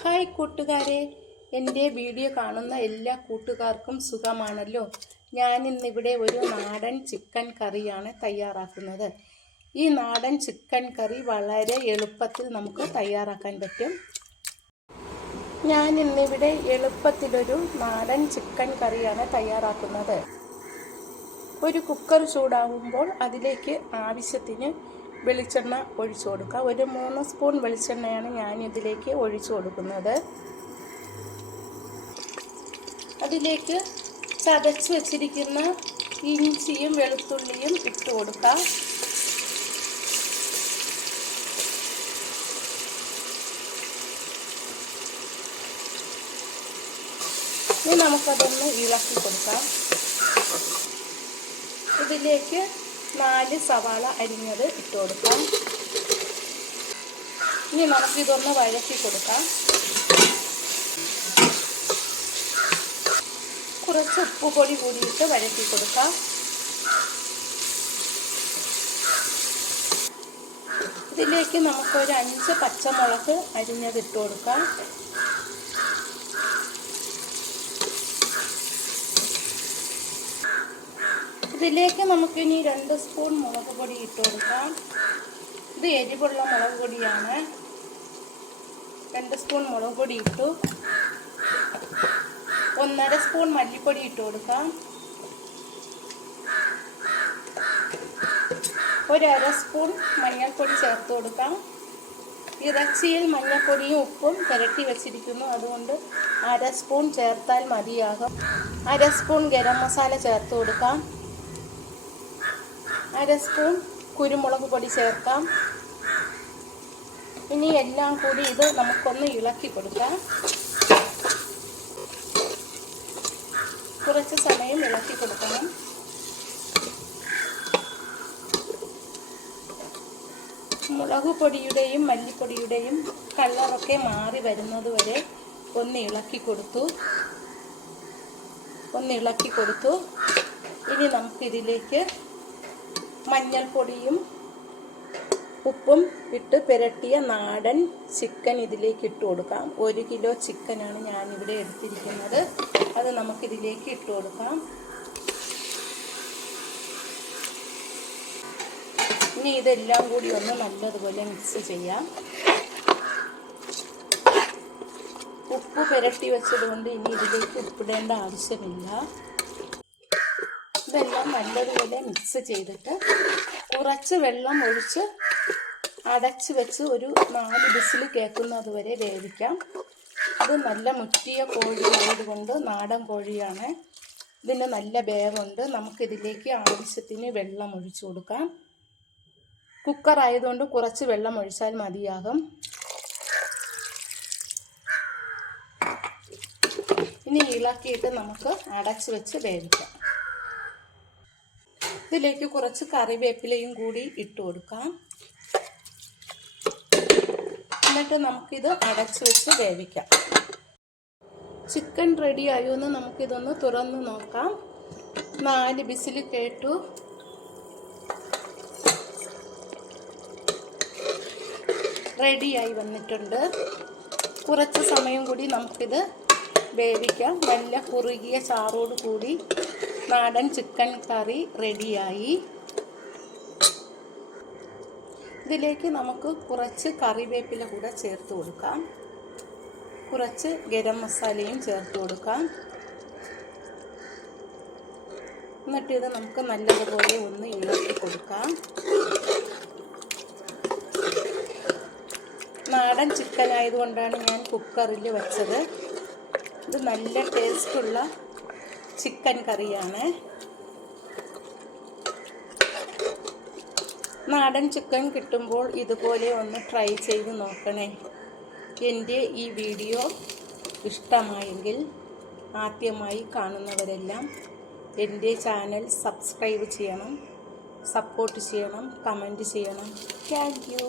Hi കൂട്ടുകാരെ, എൻ്റെ video കാണുന്ന എല്ലാ കൂട്ടുകാർക്കും സുഖമാണല്ലോ. ഞാനിന്നിവിടെ ഒരു നാടൻ ചിക്കൻ കറിയാണ് തയ്യാറാക്കുന്നത്. ഈ നാടൻ ചിക്കൻ കറി വളരെ എളുപ്പത്തിൽ നമുക്ക് തയ്യാറാക്കാൻ പറ്റും. ഞാനിന്നിവിടെ എളുപ്പത്തിലൊരു നാടൻ ചിക്കൻ കറിയാണ് തയ്യാറാക്കുന്നത്. ഒരു കുക്കർ ചൂടാകുമ്പോൾ അതിലേക്ക് ആവശ്യത്തിന് വെളിച്ചെണ്ണ ഒഴിച്ചു കൊടുക്കുക. ഒരു 3 സ്പൂൺ വെളിച്ചെണ്ണയാണ് ഞാനിതിലേക്ക് ഒഴിച്ചു കൊടുക്കുന്നത്. അതിലേക്ക് ചതച്ച് വെച്ചിരിക്കുന്ന ഇഞ്ചിയും വെളുത്തുള്ളിയും ഇട്ട് കൊടുക്കാം. ഇനി നമുക്കതൊന്ന് ഇളക്കി കൊടുക്കാം. ഇതിലേക്ക് 4 സവാള അരിഞ്ഞത് ഇട്ട് കൊടുക്കാം. ഇനി നമുക്കിതൊന്ന് വഴറ്റി കൊടുക്കാം. കുറച്ച് ഉപ്പുപൊടി കൂടിയിട്ട് വഴറ്റി കൊടുക്കാം. ഇതിലേക്ക് നമുക്കൊരു 5 പച്ചമുളക് അരിഞ്ഞത് ഇട്ട് കൊടുക്കാം. ഇതിലേക്ക് നമുക്കിനി 2 സ്പൂൺ മുളക് പൊടി ഇട്ട് കൊടുക്കാം. ഇത് എരിവുള്ള മുളക് പൊടിയാണ്. 2 സ്പൂൺ മുളക് പൊടി ഇട്ടു. 1.5 സ്പൂൺ മല്ലിപ്പൊടി ഇട്ട് കൊടുക്കാം. 1/2 സ്പൂൺ മഞ്ഞൾപ്പൊടി ചേർത്ത് കൊടുക്കാം. ഇറച്ചിയിൽ മഞ്ഞൾപ്പൊടിയും ഉപ്പും പുരട്ടി വെച്ചിരിക്കുന്നു, അതുകൊണ്ട് 1/2 സ്പൂൺ ചേർത്താൽ മതിയാകും. 1/2 സ്പൂൺ ഗരം മസാല ചേർത്ത് കൊടുക്കാം. 1/2 സ്പൂൺ കുരുമുളക് പൊടി ചേർക്കാം. ഇനി എല്ലാം കൂടി ഇത് നമുക്കൊന്ന് ഇളക്കി കൊടുക്കാം. കുറച്ച് സമയം ഇളക്കി കൊടുക്കണം. മുളക് പൊടിയുടെയും മല്ലിപ്പൊടിയുടെയും കളറൊക്കെ മാറി വരുന്നത് വരെ ഒന്ന് ഇളക്കി കൊടുത്തു. ഇനി നമുക്കിതിലേക്ക് മഞ്ഞൾപ്പൊടിയും ഉപ്പും ഇട്ട് പുരട്ടിയ നാടൻ ചിക്കൻ ഇതിലേക്ക് ഇട്ട് കൊടുക്കാം. 1 കിലോ ചിക്കനാണ് ഞാനിവിടെ എടുത്തിരിക്കുന്നത്. അത് നമുക്കിതിലേക്ക് ഇട്ട് കൊടുക്കാം. ഇനി ഇതെല്ലാം കൂടി ഒന്ന് നല്ലതുപോലെ മിക്സ് ചെയ്യാം. ഉപ്പ് പുരട്ടി വെച്ചതുകൊണ്ട് ഇനി ഇതിലേക്ക് ഉപ്പിടേണ്ട ആവശ്യമില്ല. ഇതെല്ലാം നല്ലതുപോലെ മിക്സ് ചെയ്തിട്ട് കുറച്ച് വെള്ളം ഒഴിച്ച് അടച്ച് വെച്ച് ഒരു 4 വിസിൽ കേൾക്കുന്നത് വരെ വേവിക്കാം. ഇത് നല്ല മുറ്റിയ കോഴി ആയതുകൊണ്ട് നാടൻ കോഴിയാണ്. ഇതിന് നല്ല വേവുണ്ട്. നമുക്കിതിലേക്ക് ആവശ്യത്തിന് വെള്ളം ഒഴിച്ചു കൊടുക്കാം. കുക്കർ ആയതുകൊണ്ട് കുറച്ച് വെള്ളം ഒഴിച്ചാൽ മതിയാകും. ഇനി ഇളക്കിയിട്ട് നമുക്ക് അടച്ച് വെച്ച് വേവിക്കാം. ഇതിലേക്ക് കുറച്ച് കറിവേപ്പിലയും കൂടി ഇട്ട് കൊടുക്കാം. എന്നിട്ട് നമുക്കിത് അടച്ച് വെച്ച് വേവിക്കാം. ചിക്കൻ റെഡി ആയോ എന്ന് നമുക്കിതൊന്ന് തുറന്ന് നോക്കാം. 4 വിസിൽ കേട്ടു. റെഡിയായി വന്നിട്ടുണ്ട്. കുറച്ച് സമയം കൂടി നമുക്കിത് വേവിക്കാം. നല്ല കുറുകിയ ചാറോട് കൂടി നാടൻ ചിക്കൻ കറി റെഡിയായി. ഇതിലേക്ക് നമുക്ക് കുറച്ച് കറിവേപ്പില കൂടെ ചേർത്ത് കൊടുക്കാം. കുറച്ച് ഗരം മസാലയും ചേർത്ത് കൊടുക്കാം. എന്നിട്ട് ഇത് നമുക്ക് നല്ലതുപോലെ ഒന്ന് ഇളക്കി കൊടുക്കാം. നാടൻ ചിക്കൻ ആയതുകൊണ്ടാണ് ഞാൻ കുക്കറിൽ വെച്ചത്. ഇത് നല്ല ടേസ്റ്റുള്ള ചിക്കൻ കറിയാണ്. നാടൻ ചിക്കൻ കിട്ടുമ്പോൾ ഇതുപോലെ ഒന്ന് ട്രൈ ചെയ്ത് നോക്കണേ. എൻ്റെ ഈ വീഡിയോ ഇഷ്ടമായെങ്കിൽ ആദ്യമായി കാണുന്നവരെല്ലാം എൻ്റെ ചാനൽ സബ്സ്ക്രൈബ് ചെയ്യണം, സപ്പോർട്ട് ചെയ്യണം, കമൻറ്റ് ചെയ്യണം. Thank you.